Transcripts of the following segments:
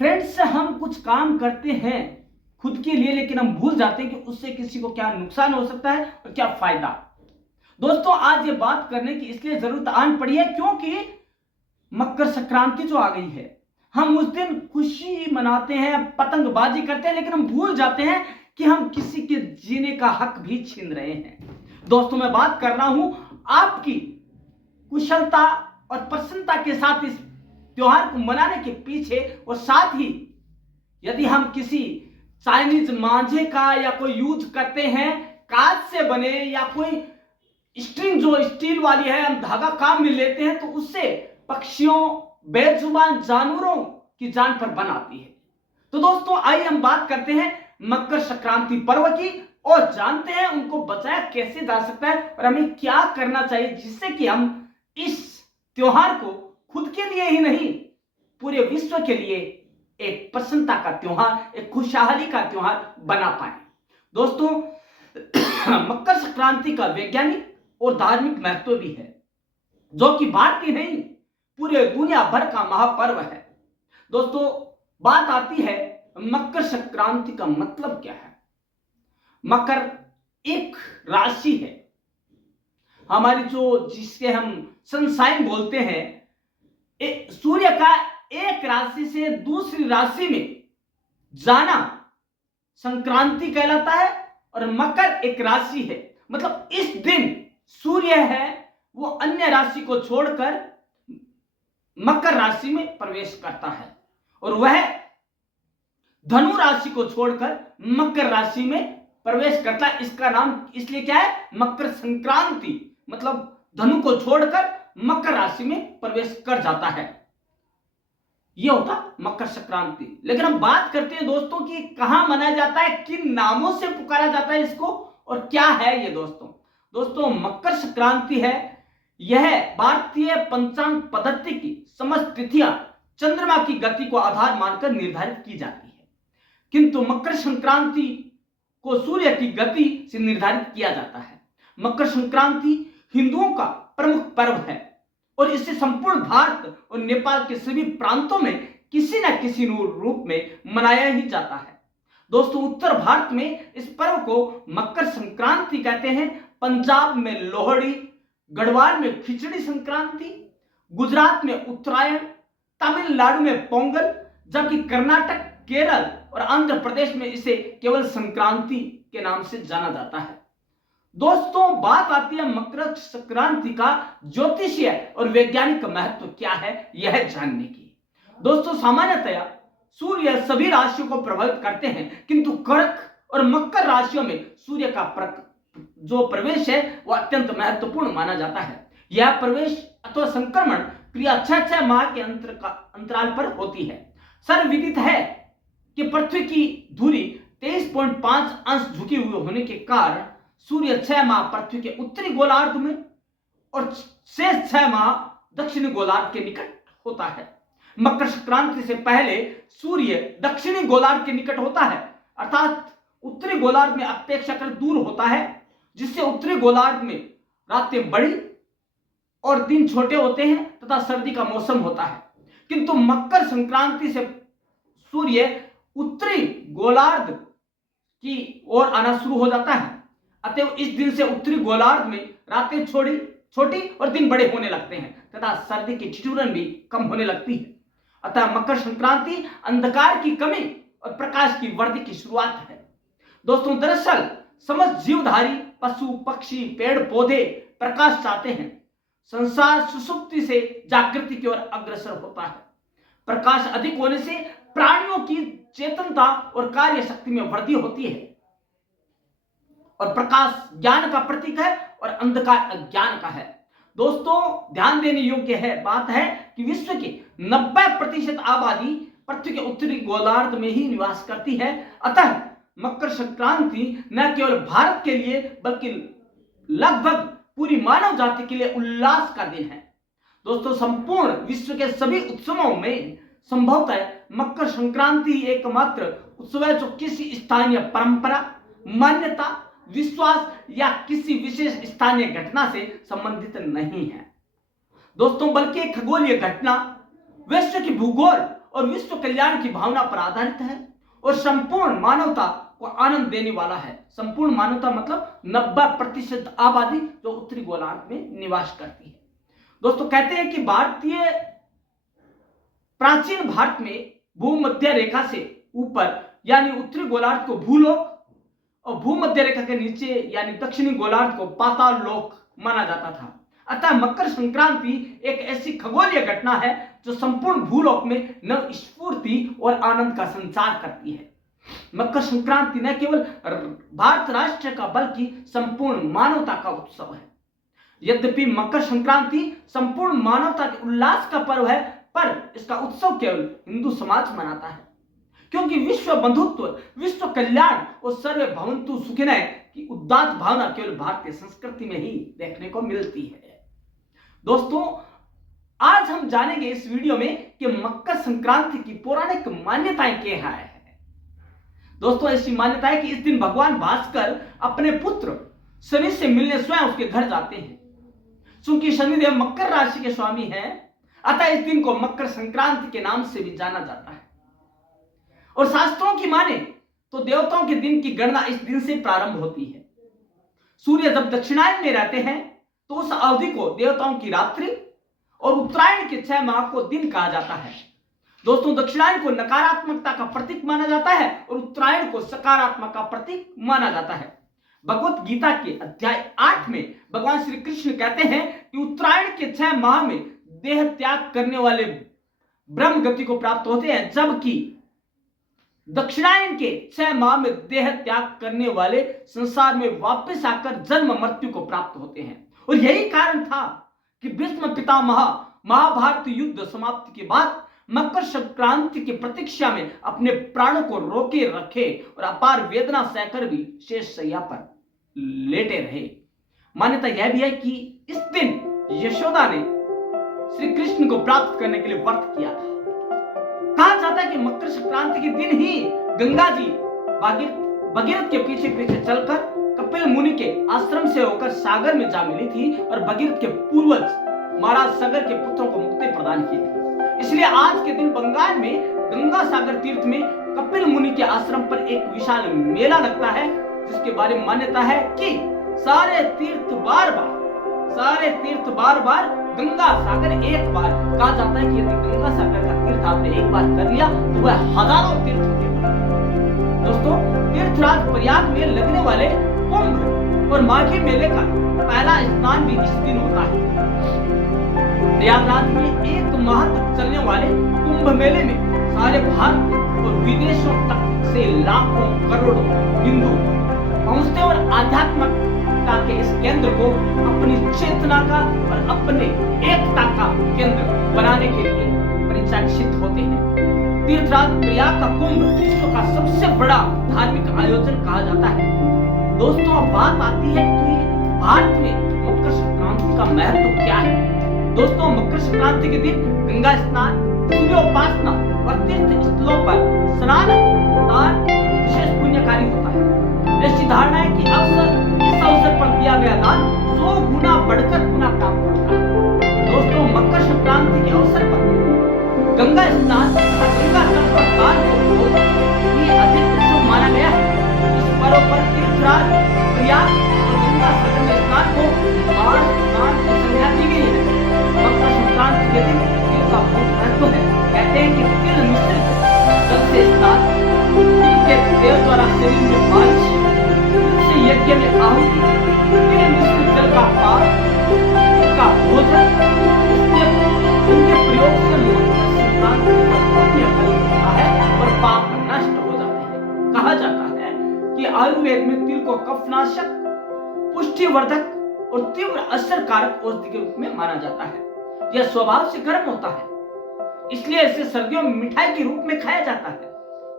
Friends, हम कुछ काम करते हैं खुद के लिए, लेकिन हम भूल जाते हैं कि उससे किसी को क्या नुकसान हो सकता है और क्या फायदा। दोस्तों, आज ये बात करने की इसलिए जरूरत आन पड़ी है क्योंकि मकर संक्रांति जो आ गई है। हम उस दिन खुशी मनाते हैं, पतंगबाजी करते हैं, लेकिन हम भूल जाते हैं कि हम किसी के जीने का हक भी छीन रहे हैं। दोस्तों, मैं बात कर रहा हूं आपकी कुशलता और प्रसन्नता के साथ इस त्योहार को मनाने के पीछे, और साथ ही यदि हम किसी चाइनीज मांझे का या कोई यूज करते हैं कांच से बने, या कोई स्ट्रिंग जो स्टील वाली है हम धागा काम में लेते हैं, तो उससे पक्षियों, बेजुबान जानवरों की जान पर बन आती है। तो दोस्तों, आइए हम बात करते हैं मकर संक्रांति पर्व की और जानते हैं उनको बचाया कैसे जा सकता है और हमें क्या करना चाहिए जिससे कि हम इस त्योहार को खुद के लिए ही नहीं, पूरे विश्व के लिए एक प्रसन्नता का त्योहार, एक खुशहाली का त्योहार बना पाए। दोस्तों, मकर संक्रांति का वैज्ञानिक और धार्मिक महत्व भी है, जो कि भारतीय नहीं पूरे दुनिया भर का महापर्व है। दोस्तों, बात आती है मकर संक्रांति का मतलब क्या है। मकर एक राशि है हमारी, जो जिसके हम सनसाइन बोलते हैं। सूर्य का एक राशि से दूसरी राशि में जाना संक्रांति कहलाता है, और मकर एक राशि है, मतलब इस दिन सूर्य है वो अन्य राशि को छोड़कर मकर राशि में प्रवेश करता है, और वह धनु राशि को छोड़कर मकर राशि में प्रवेश करता है। इसका नाम इसलिए क्या है, मकर संक्रांति, मतलब धनु को छोड़कर मकर राशि में प्रवेश कर जाता है। यह होता मकर संक्रांति। लेकिन हम बात करते हैं दोस्तों कि कहां मनाया जाता है, किन नामों से पुकारा जाता है इसको, और क्या है ये। दोस्तों, मकर संक्रांति है, यह भारतीय पंचांग पद्धति की समस्त तिथियां चंद्रमा की गति को आधार मानकर निर्धारित की जाती है, किंतु मकर संक्रांति को सूर्य की गति से निर्धारित किया जाता है। मकर संक्रांति हिंदुओं का प्रमुख पर्व है और इसे संपूर्ण भारत और नेपाल के सभी प्रांतों में किसी न किसी रूप में मनाया ही जाता है। दोस्तों, उत्तर भारत में इस पर्व को मकर संक्रांति कहते हैं, पंजाब में लोहड़ी, गढ़वाल में खिचड़ी संक्रांति, गुजरात में उत्तरायण, तमिलनाडु में पोंगल, जबकि कर्नाटक, केरल और आंध्र प्रदेश में इसे केवल संक्रांति के नाम से जाना जाता है। दोस्तों, बात आती है मकर संक्रांति का ज्योतिषीय और वैज्ञानिक महत्व क्या है यह जानने की। दोस्तों, सामान्यतया सूर्य सभी राशियों को प्रभावित करते हैं, किंतु कर्क और मकर राशियों में सूर्य का जो प्रवेश है वह अत्यंत महत्वपूर्ण माना जाता है। यह प्रवेश अथवा संक्रमण क्रिया 6 माह के अंतराल पर होती है। सर्वविदित है कि पृथ्वी की धुरी 23.5 अंश झुकी हुई होने के कारण सूर्य 6 माह पृथ्वी के उत्तरी गोलार्ध में और शेष 6 माह दक्षिणी गोलार्ध के निकट होता है। मकर संक्रांति से पहले सूर्य दक्षिणी गोलार्ध के निकट होता है, अर्थात उत्तरी गोलार्ध में अपेक्षाकृत दूर होता है, जिससे उत्तरी गोलार्ध में रातें बड़ी और दिन छोटे होते हैं तथा सर्दी का मौसम होता है। किंतु मकर संक्रांति से सूर्य उत्तरी गोलार्ध की ओर आना शुरू हो जाता है, अतः इस दिन से उत्तरी गोलार्ध में रातें छोटी और दिन बड़े होने लगते हैं तथा सर्दी की ठिठुरन भी कम होने लगती है। अतः मकर संक्रांति अंधकार की कमी और प्रकाश की वृद्धि की शुरुआत है। दोस्तों, दरअसल समस्त जीवधारी पशु, पक्षी, पेड़ पौधे प्रकाश चाहते हैं। संसार सुसुप्ति से जागृति की ओर अग्रसर होता है। प्रकाश अधिक होने से प्राणियों की चेतनता और कार्य शक्ति में वृद्धि होती है, और प्रकाश ज्ञान का प्रतीक है और अंधकार अज्ञान का है। दोस्तों, ध्यान देने योग्य है बात है कि विश्व की 90% आबादी पृथ्वी के उत्तरी गोलार्ध में ही निवास करती है। अतः मकर संक्रांति न केवल भारत के लिए बल्कि लगभग पूरी मानव जाति के लिए उल्लास का दिन है। दोस्तों, संपूर्ण विश्व के सभी उत्सवों में संभवतः मकर संक्रांति एकमात्र उत्सव है जो किसी स्थानीय परंपरा, मान्यता, विश्वास या किसी विशेष स्थानीय घटना से संबंधित नहीं है दोस्तों, बल्कि एक खगोलीय घटना, विश्व की भूगोल और विश्व कल्याण की भावना पर आधारित है और संपूर्ण मानवता को आनंद देने वाला है। संपूर्ण मानवता मतलब 90% आबादी जो उत्तरी गोलार्ध में निवास करती है। दोस्तों कहते हैं कि प्राचीन भारत में भूमध्य रेखा से ऊपर यानी उत्तरी गोलार्ध को भूलोक और भूमध्य रेखा के नीचे यानी दक्षिणी गोलार्ध को पाताल लोक माना जाता था। अतः मकर संक्रांति एक ऐसी खगोलीय घटना है जो संपूर्ण भूलोक में नव स्फूर्ति और आनंद का संचार करती है। मकर संक्रांति न केवल भारत राष्ट्र का बल्कि संपूर्ण मानवता का उत्सव है। यद्यपि मकर संक्रांति संपूर्ण मानवता के उल्लास का पर्व है, पर इसका उत्सव केवल हिंदू समाज मनाता है, क्योंकि विश्व बंधुत्व, विश्व कल्याण और सर्वे भवन्तु सुखिनः की उदात्त भावना केवल भारतीय संस्कृति में ही देखने को मिलती है। दोस्तों आज हम जानेंगे इस वीडियो में कि मकर संक्रांति की पौराणिक मान्यताएं क्या है। दोस्तों ऐसी मान्यता है कि इस दिन भगवान भास्कर अपने पुत्र शनि से मिलने स्वयं उसके घर जाते हैं। चूंकि शनिदेव मकर राशि के स्वामी हैं, अतः इस दिन को मकर संक्रांति के नाम से भी जाना जाता है। और शास्त्रों की माने तो देवताओं के दिन की गणना इस दिन से प्रारंभ होती है। सूर्य जब दक्षिणायन में रहते हैं तो उस अवधि को देवताओं की रात्रि और उत्तरायण के 6 माह को दिन कहा जाता है। दोस्तों दक्षिणायन को नकारात्मकता का प्रतीक माना जाता है और उत्तरायण को सकारात्मक का प्रतीक माना जाता है। भगवत गीता के अध्याय 8 में भगवान श्री कृष्ण कहते हैं कि उत्तरायण के 6 माह में देह त्याग करने वाले ब्रह्म गति को प्राप्त होते हैं, जबकि दक्षिणायन के 6 माह में देह त्याग करने वाले संसार में वापस आकर जन्म मृत्यु को प्राप्त होते हैं। और यही कारण था कि भीष्म पितामह महाभारत युद्ध समाप्ति के बाद मकर संक्रांति की प्रतीक्षा में अपने प्राणों को रोके रखे और अपार वेदना सहकर भी शेष शैया पर लेटे रहे। मान्यता यह भी है कि इस दिन यशोदा ने श्री कृष्ण को प्राप्त करने के लिए व्रत किया था। कहा जाता है कि मकर संक्रांति के दिन ही गंगा जी भगीरथ के पीछे पीछे चलकर कपिल मुनि के आश्रम से होकर सागर में जा मिली थी और भगीरथ के पूर्वज महाराज सागर के पुत्रों को मुक्ति प्रदान की थी। इसलिए आज के दिन बंगाल में गंगा सागर तीर्थ में कपिल मुनि के आश्रम पर एक विशाल मेला लगता है, जिसके बारे में मान्यता है कि सारे तीर्थ बार बार गंगा सागर एक बार। कहा जाता है कि यदि गंगा सागर का तीर्थ आपने एक बार कर लिया तो वह हजारों तीर्थ होते हैं। दोस्तों तीर्थराज प्रयाग में लगने वाले कुंभ और माघी मेले का पहला स्नान भी इस दिन होता है। प्रयागराज में 1 माह तक चलने वाले कुंभ मेले में सारे भारत और विदेशों तक से लाखों करोड़ों हिंदू पहुंचते और आध्यात्मिकता के इस केंद्र को अपनी चेतना का और अपने एकता का केंद्र बनाने के लिए परिचालित होते हैं। तीर्थराज प्रयाग का कुंभ विश्व का सबसे बड़ा धार्मिक आयोजन कहा जाता है। दोस्तों अब बात आती है कि भारत में मकर संक्रांति का महत्व क्या है। दोस्तों मकर संक्रांति के दिन गंगा स्नान, सूर्योपासना और तीर्थ स्थलों पर स्नान दान विशेष पुण्यकारी होता है। ऐसी धारणा है कि इस अवसर पर दिया गया दान 100 गुना बढ़कर पुनः प्राप्त होता है। दोस्तों मकर संक्रांति के अवसर पर गंगा स्नान और गंगा तट पर दान को भी अधिक शुभ माना गया है। इस पर्व पर तीर्थराज प्रयाग और गंगा सागर में स्नान को महास्नान की संज्ञा दी गई है। मकर संक्रांति के दिन तिल का बहुत महत्व है। कहते हैं कि तिल मिश्रित जल से स्नान, तिल के तेल द्वारा शरीर में मालिश, तिल से यज्ञ में आहुति, तिल मिश्रित जल का पान, तिल का भोजन, इनके प्रयोग से मकर संक्रांति का पुण्य फल होता है और पाप नष्ट हो जाते हैं। कहा जाता है कि आयुर्वेद में तिल को कफनाशक, पुष्टिवर्धक और तीव्र असरकारक औषधि के रूप में माना जाता है। यह स्वभाव से गर्म होता है, इसलिए इसे सर्दियों में मिठाई के रूप में खाया जाता है।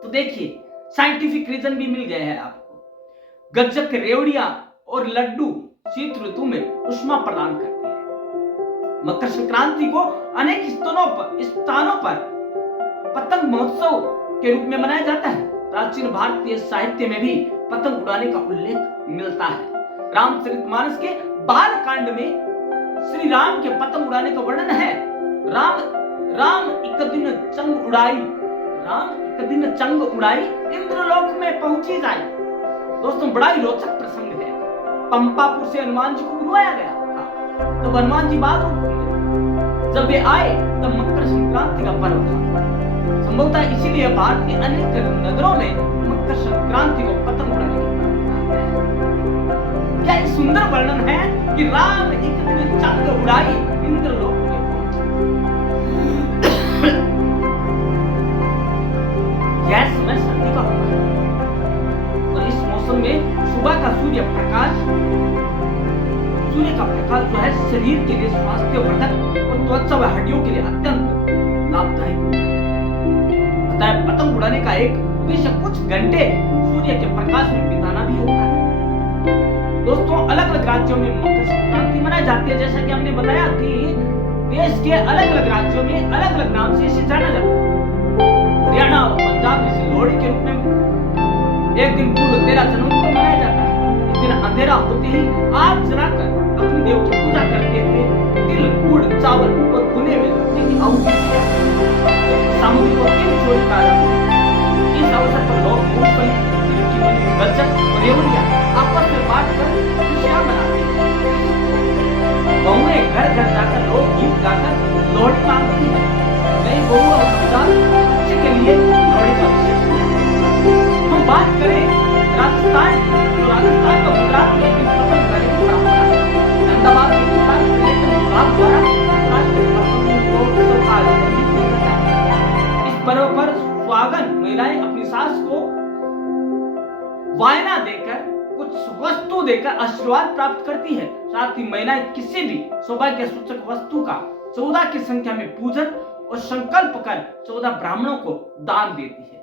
तो देखिए साइंटिफिक रीजन भी मिल गया है आपको। गज्जक, रेवड़ियां और लड्डू शीत ऋतु में उष्मा प्रदान करते हैं। मकर संक्रांति को अनेक स्थानों पर पतंग महोत्सव के रूप में मनाया जाता है। प्राचीन भारतीय साहित्य में भी पतंग उड़ाने का उल्लेख मिलता है। रामचरितमानस के बाल कांड में श्री राम के पतंग उड़ाने का वर्णन है। राम राम एक दिन चंग उड़ाई, राम एक दिन चंग उड़ाई, इंद्रलोक में पहुंची जाए। दोस्तों बड़ा ही रोचक प्रसंग है। पंपापुर से हनुमान जी को बुलवाया गया था, तो हनुमान जी बाद में जब वे आए तब मकर संक्रांति का पर्व था। संभवतः इसीलिए भारत के अनेक नगरों में मकर संक्रांति को पतंग उड़ाने की परंपरा है। क्या एक सुंदर वर्णन है कि राम एक दिन चंग उड़ाई, इंद्रलोक में यह समय सर्दी का होता है और इस मौसम में सुबह का सूर्य का प्रकाश जो है शरीर के लिए स्वास्थ्यवर्धक और त्वचा व हड्डियों के लिए अत्यंत लाभदायक होता है। पतंग उड़ाने का एक उद्देश्य कुछ घंटे सूर्य के प्रकाश में बिताना भी होता है। दोस्तों अलग अलग राज्यों में मकर संक्रांति मनाई जाती है। जैसा कि हमने बताया कि देश के अलग अलग राज्यों में अलग अलग नाम से इसे जाना जाता है। हरियाणा और पंजाब में इसे लोहड़ी के रूप में एक दिन पूर्व 13 जनवरी को मनाया जाता है। इस दिन अंधेरा होते ही आग जलाकर अपने देव की पूजा करते हुए तिल, गुड़, चावल और भुने हुए रोटी की आहुति दी जाती है। सामग्री को तिल जोड़ कर इस अवसर पर लोग मूंगफली, तिल की बनी हुई गज्जक और रेवड़ियां आपस में बांटकर खुशियां मनाते हैं। गाँव में घर घर जाकर लोग गीत गाकर लोहड़ी मांगती है। नई बहू और नवजात बच्चे के लिए लोहड़ी का विशेष हम बात करें राजस्थान की, तो राजस्थान का गुजरात में एक दिन पतंग उड़ाने की परंपरा है। अहमदाबाद में गुजरात पर्यटन विभाग द्वारा राष्ट्रीय पतंग उत्सव का आयोजन किया जाता है। इस पर्व पर सुहागन महिलाएं अपनी सास को वायना देकर कुछ वस्तु देकर आशीर्वाद प्राप्त करती है। साथ ही महिलाएं किसी भी सौभाग्य सूचक वस्तु का 14 की संख्या में पूजन और संकल्प कर 14 ब्राह्मणों को दान देती है।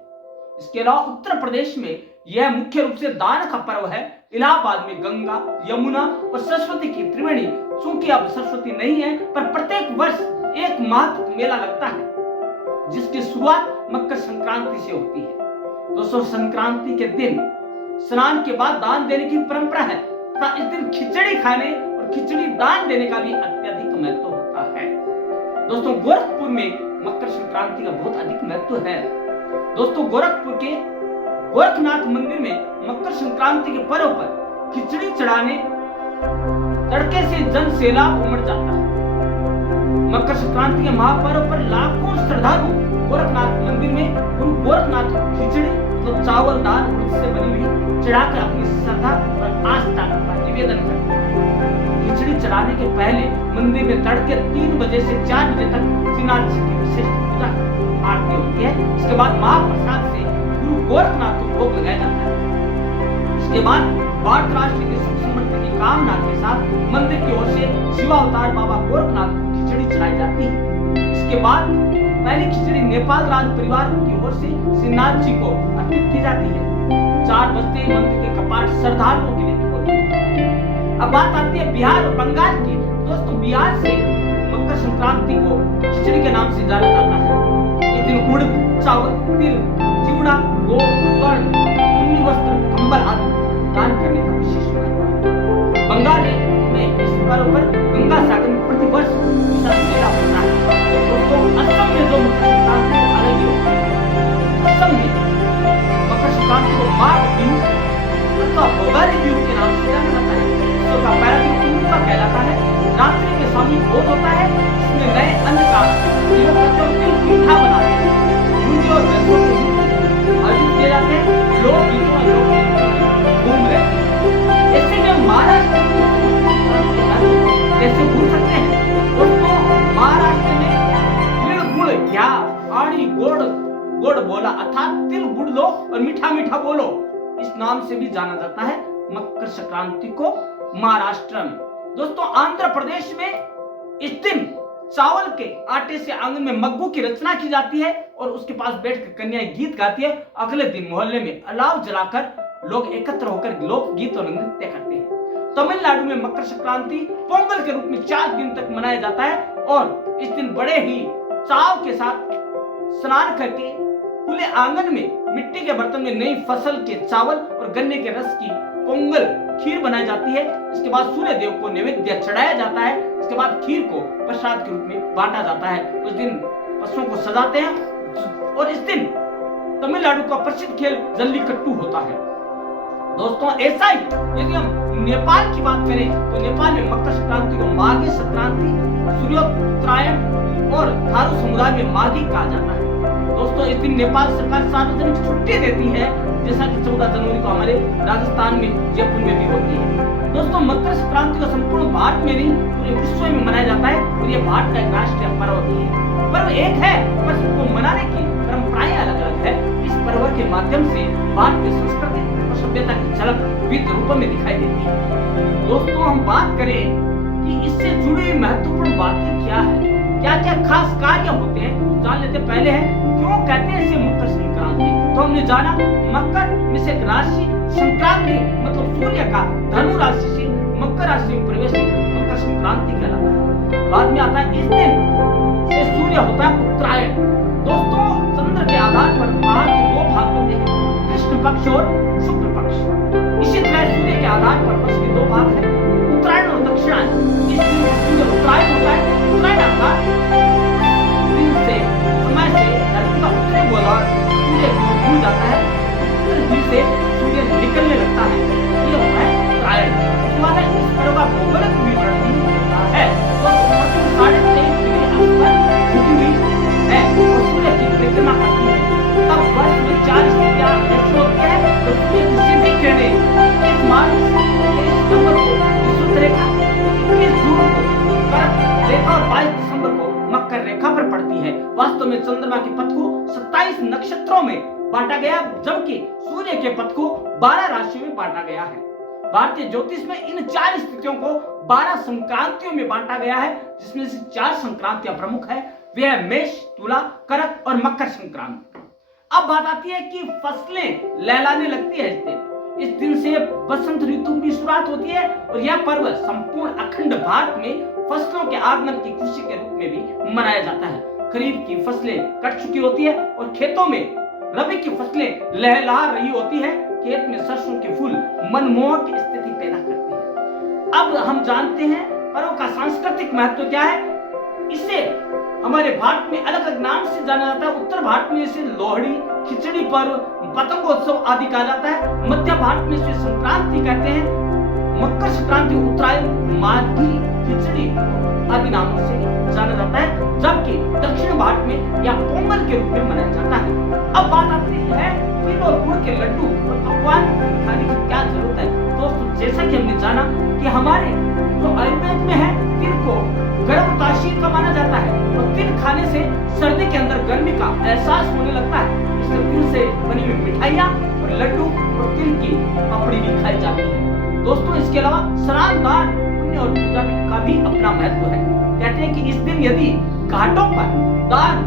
इसके अलावा उत्तर प्रदेश में यह मुख्य रूप से दान का पर्व है। इलाहाबाद में गंगा, यमुना और सरस्वती की त्रिवेणी, चूंकि अब सरस्वती नहीं है, पर प्रत्येक वर्ष एक महत्वपूर्ण मेला लगता है जिसकी शुरुआत मकर संक्रांति से होती है। दोस्तों संक्रांति के दिन स्नान के बाद दान देने की परंपरा है तथा इस दिन खिचड़ी खाने और खिचड़ी दान देने का भी अत्यधिक महत्व होता है। दोस्तों गोरखपुर में मकर संक्रांति का बहुत अधिक महत्व है। दोस्तों गोरखपुर के गोरखनाथ मंदिर में मकर संक्रांति के पर्व पर खिचड़ी चढ़ाने तड़के से जन सैलाब उमड़ जाता है। मकर संक्रांति के महापर्व पर लाखों श्रद्धालु गोरखनाथ मंदिर में गुरु गोरखनाथ को खिचड़ी तो चावल दाल से बनी हुई चढ़ाकर अपनी श्रद्धा और आस्था का निवेदन करते हैं। खिचड़ी चढ़ाने के पहले मंदिर में तड़के 3 बजे से 4 बजे तक श्रीनाथ जी की विशेष पूजा आरती होती है। इसके बाद महाप्रसाद से गुरु गोरखनाथ को भोग लगाया जाता है। इसके बाद भारत राष्ट्र के सुख समृद्धि की कामना के साथ मंदिर की ओर से शिवावतार बाबा गोरखनाथ को खिचड़ी चढ़ाई जाती है। इसके बाद पहली खिचड़ी नेपाल राज परिवार की ओर से श्रीनाथ जी को अर्पित की जाती है। 4 बजते ही मंदिर के कपाट श्रद्धालुओं के लिए खोलते हैं। अब बात आती है बिहार और बंगाल की। दोस्तों बिहार से मकर संक्रांति को खिचड़ी के नाम से जाना जाता है। इस दिन उड़द, चावल, तिल, चिवड़ा, गोड़, स्वर्ण, ऊनी वस्त्र, कंबल आदि दान करने का विशेष महत्व है। बंगाल में इस पर्व पर गंगा सागर में प्रतिवर्ष विशाल मेला होता है। दोस्तों असम में जो मकर संक्रांति अलग ही होता है। असम में मकर संक्रांति को माघ बिहू अथवा भोगाली बिहू के नाम से जाना जाता है। इसका पहला दिन उरुका कहलाता है। रात्रि में स्वामी भोज होता है। इसमें नए अन्न का प्रयोग करते हुए तिल पीठा बनाते हैं। मुंजी और रसों को आयोजित किए जाते हैं। लोग गीतों और लोग घूम रहे हैं। ऐसे में महाराष्ट्र कैसे भूल सकते हैं। दोस्तों महाराष्ट्र में तिल गुड़ या आड़ी गोड़ बोला अर्थात तिल गुड़ लो और मीठा मीठा बोलो, इस नाम से भी जाना जाता है मकर संक्रांति को महाराष्ट्र में। दोस्तों आंध्र प्रदेश में इस दिन चावल के आटे से आंगन में मग्गू की रचना की जाती है और उसके पास बैठकर कन्याएं गीत गाती है। अगले दिन मोहल्ले में अलाव जलाकर लोग एकत्र होकर लोक गीत और नृत्य करते हैं। तमिलनाडु में मकर संक्रांति पोंगल के रूप में 4 दिन तक मनाया जाता है और इस दिन बड़े ही चाव के साथ स्नान करके खुले आंगन में मिट्टी के बर्तन में नई फसल के चावल और गन्ने के रस की पोंगल खीर बनाई जाती है। इसके बाद सूर्य देव को नैवेद्य चढ़ाया जाता है। इसके बाद खीर को प्रसाद के रूप में बांटा जाता है। उस दिन पशुओं को सजाते हैं और इस दिन तमिलनाडु का प्रसिद्ध खेल जल्लीकट्टू होता है। दोस्तों ऐसा ही यदि हम नेपाल की बात करें तो नेपाल में मकर संक्रांति को माघी संक्रांति, सूर्योत्तरायण और थारू समुदाय में माघी कहा जाता है। दोस्तों इस दिन नेपाल सरकार सार्वजनिक छुट्टी देती है, जैसा कि 14 जनवरी को हमारे राजस्थान में जयपुर में भी होती है। दोस्तों मकर संक्रांति को संपूर्ण भारत में नहीं पूरे विश्व में मनाया जाता है और ये भारत का एक राष्ट्रीय पर्व भी है। पर्व एक है पर इसको मनाने की परंपराएं अलग अलग है। इस पर्व के माध्यम से भारत की संस्कृति और सभ्यता की झलक विविध रूपों में दिखाई देती है। दोस्तों हम बात करें कि इससे जुड़ी हुई महत्वपूर्ण बातें क्या है, क्या क्या खास कार्य होते हैं, जान लेते पहले है क्यों कहते हैं इसे मकर संक्रांति। तो हमने जाना मकर में से राशि, संक्रांति मतलब सूर्य का धनु राशि से मकर राशि में प्रवेश मकर संक्रांति कहलाता है। बाद में आता है इस दिन से सूर्य होता है उत्तरायण। दोस्तों चंद्र के आधार पर पहाड़ के दो भाग होते हैं, कृष्ण पक्ष और शुक्ल पक्ष। इसी तरह सूर्य के आधार पर वर्ष के दो भाग हैं, उत्तरायण और दक्षिणायन। इस दिन सूर्य उत्तरायण होता है। उत्तरायण अर्थात दिन से समय से धरती का उत्तरी गोलार्ध सूर्य की ओर घूम जाता है, उत्तरी से सूर्य निकलने लगता है, ये होता है उत्तरायण। उसके इस पर्व का भौगोलिक विवरण होता है तो 23.5 डिग्री अंश पर झुकी हुई है और सूर्य की परिक्रमा करती है। तब वर्ष में 4 स्थितियां ऐसी होती है तो सूर्य की सीधी किरणें इस मार्च 23 सितंबर को विषुवत रेखा, 21 जून को कर्क रेखा और 22 दिसंबर को मकर रेखा पर पड़ती है। वास्तव में चंद्रमा के पथ को 27 नक्षत्रों में बांटा गया, जबकि सूर्य के पथ को 12 राशियों में बांटा गया है। भारतीय ज्योतिष में इन 4 स्थितियों को 12 संक्रांतियों में बांटा गया है, जिसमें से 4 संक्रांतियां प्रमुख है, वे है मेष, तुला, कर्क और मकर संक्रांति। अब बात आती है कि फसलें लहलाने लगती है इस दिन से बसंत ऋतु की शुरुआत होती है और यह पर्व संपूर्ण अखंड भारत में फसलों के आगमन की खुशी के रूप में भी मनाया जाता है। खरीफ की फसलें कट चुकी होती है और खेतों में रबी की फसलें लहला रही होती है। खेत में सरसों के फूल मनमोहक स्थिति पैदा करते हैं। अब हम जानते हैं पर्व का सांस्कृतिक महत्व क्या है। इसे हमारे भारत में अलग अलग नाम से जाना जाता है। उत्तर भारत में इसे लोहड़ी, खिचड़ी पर्व, पतंगोत्सव आदि कहा जाता है। मध्य भारत में इसे संक्रांति कहते हैं। मकर संक्रांति, उत्तरायण, माघी, खिचड़ी आदि नामों से जाना जाता है, जबकि दक्षिण भारत में यह पोंगल के रूप में मनाया जाता है। अब बात आती है तिल और गुड़ के लड्डू और पकवान खाने की क्या जरूरत है। दोस्तों जैसा कि हमने जाना कि हमारे जो आयुर्वेद में है तिल को गर्म तासीर का माना जाता है और तिल खाने से सर्दी के अंदर गर्मी का एहसास होने लगता है। इसलिए तिल से बनी हुई मिठाइयाँ और लड्डू और तिल की पापड़ी भी खाई जाती है। दोस्तों इसके अलावा स्नान, दान, पुण्य और पूजा का भी अपना महत्व है। कहते हैं कि इस दिन यदि घाटों पर दान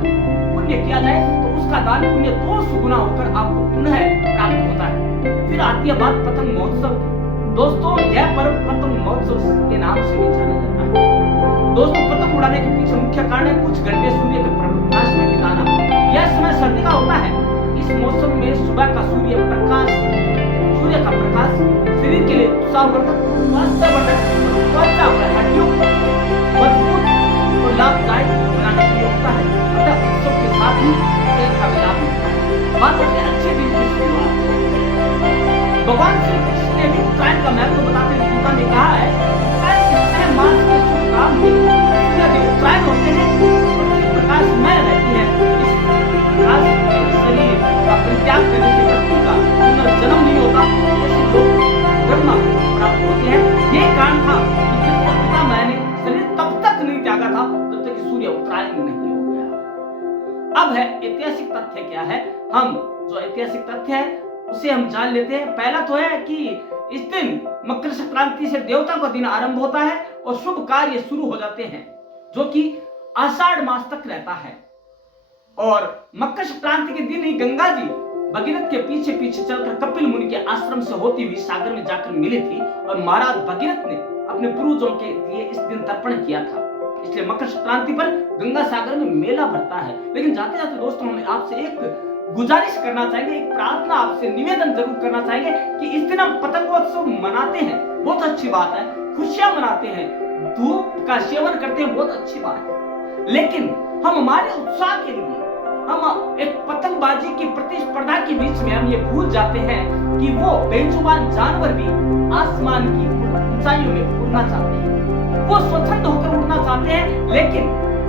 पुण्य किया जाए तो उसका दान पुण्य 200 गुना होकर आपको पुनः प्राप्त होता है। फिर आती है बात पतंग महोत्सव। दोस्तों यह पर्व पतंग महोत्सव के नाम से भी जाना जाता है। दोस्तों पतंग उड़ाने के पीछे मुख्य कारण है कुछ घंटे सूर्य के प्रकाश में बिताना। यह समय सर्दी का होता है। इस मौसम में सुबह का सूर्य का प्रकाश शरीर के लिए उत्साहवर्धक, स्वास्थ्यवर्धक, त्वचा और हड्डियों को मजबूत और लाभदायक बनाने के लिए होता है। अतः उत्सव के साथ ही खेल का भी लाभ मिलता है। बात करते हैं अच्छे दिन की शुरुआत। भगवान श्री कृष्ण ने भी उत्तरायण का महत्व बताते हुए गीता में कहा है उत्तरायण मास के शुभ काम में सूर्यदेव उत्तरायण होते हैं और फिर प्रकाशमय रहती है। इस प्रकाश में शरीर का परित्याग करने से व्यक्ति का पुनर्जन्म नहीं होता, ऐसे लोग ब्रह्मा प्राप्त होते हैं। ये कारण था कि जिस पिता मैंने शरीर तब तक नहीं त्यागा था जब तक कि सूर्य उत्तरायण नहीं हो गया। अब है ऐतिहासिक तथ्य क्या है। हम जो ऐतिहासिक तथ्य है उसे हम जान लेते हैं। पहला तो है कि इस दिन मकर संक्रांति से देवता का दिन आरंभ होता है और शुभ कार्य शुरू हो जाते हैं, जो कि आषाढ़ मास तक रहता है। और मकर संक्रांति के दिन ही गंगा जी भगीरथ के पीछे पीछे चलकर कपिल मुनि के आश्रम से होती हुई सागर में जाकर मिली थी और महाराज भगीरथ ने अपने पूर्वजों के लिए इस दिन तर्पण किया था। इसलिए मकर संक्रांति पर गंगा सागर में मेला भरता है। लेकिन जाते जाते दोस्तों हमें आपसे एक गुजारिश करना चाहेंगे, एक प्रार्थना आपसे निवेदन जरूर करना चाहेंगे कि इस दिन हम पतंगोत्सव मनाते हैं, बहुत अच्छी बात है, खुशियां मनाते हैं, धूप का सेवन करते हैं, बहुत अच्छी बात है। लेकिन हम हमारे उत्साह के लिए, हम एक पतंगबाजी की प्रतिस्पर्धा के बीच में हम ये भूल जाते हैं कि वो बेजुबान जानवर भी आसमान की ऊंचाइयों में उड़ना चाहते हैं, वो स्वतंत्र होकर उड़ना चाहते हैं। लेकिन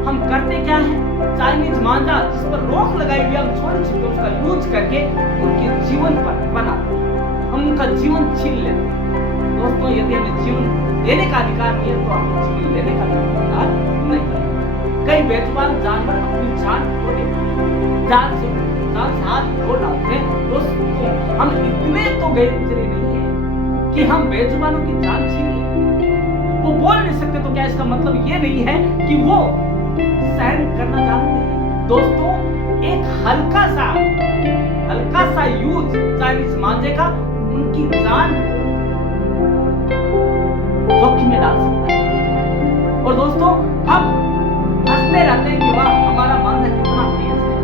हम करते क्या है? चाइनीज मांझा जिस पर रोक लगाई हुई, हम छोटे छोटे उसका यूज करके उनके जीवन पर बनाते हैं, हम उनका जीवन छीन लेते हैं। दोस्तों, यदि हमें जीवन देने का अधिकार नहीं है तो हमें जीवन लेने का अधिकार नहीं है। कई बेजुबान जानवर अपनी जान खो देते हैं, जान से हाथ धो डालते हैं। दोस्तों, हम इतने तो गए गुजरे नहीं है कि हम बेजुबानों की जान छीन लें। वो बोल नहीं सकते तो क्या इसका मतलब ये नहीं है कि वो सहन करना जानते हैं? दोस्तों, एक हल्का सा यूज चाइनीज मांझे का उनकी जान जोखिम में डाल सकता है। और दोस्तों, हम हंसते रहते हैं कि वाह हमारा मांझा कितना तेज है,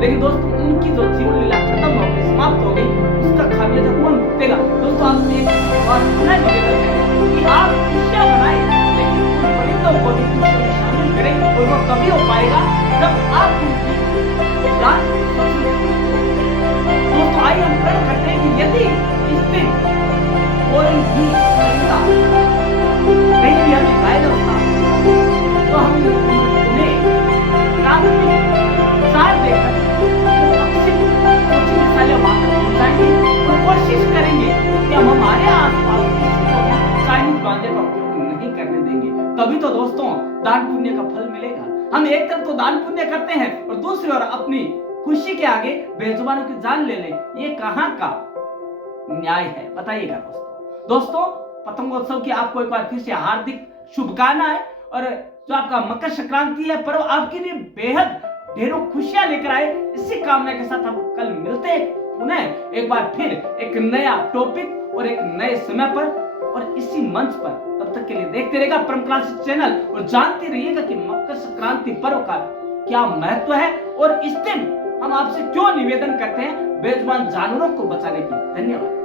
लेकिन दोस्तों उनकी जो जीवन लीला खत्म हो गई, समाप्त हो गई, उसका खामियाजा कौन भुगतेगा? दोस्तों, आपसे एक बात सुना निवेदन है कि आप खुशियां बनाएं, लेकिन उन परिंदों को भी खुशियों में शामिल करें, और वो तभी हो पाएगा जब आप उनकी जान। दोस्तों, आइए हम प्रण करते हैं कि यदि इस दिन कोई भी परिंदा कहीं भी हमें घायल होता तो हम उन्हें प्राथमिक साथ देकर पहुंचाएंगे और कोशिश करेंगे कि हम हमारे आसपास चाइनीज मांझे का उपयोग नहीं करने देंगे। तभी तो दोस्तों दान पुण्य का फल मिलेगा। हम एक तरफ तो दान पुण्य करते हैं और दूसरी ओर अपनी खुशी के आगे बेजुबानों की जान ले लें। ये कहां का न्याय है? बताइएगा दोस्तों, पतंगोत्सव की आपको एक बार फिर से हार्दिक शुभकामनाएं। और जो आपका मकर संक्रांति है पर्व आपके लिए बेहद ढेरों खुशियां लेकर आए, इसी कामना के साथ हम कल मिलते हैं पुनः एक बार फिर एक नया टॉपिक और एक नए समय पर और इसी मंच पर। तब तक के लिए देखते रहेगा परम क्लासिक चैनल और जानते रहिएगा कि मकर संक्रांति पर्व का क्या महत्व है और इस दिन हम आपसे क्यों निवेदन करते हैं बेजुबान जानवरों को बचाने की। धन्यवाद।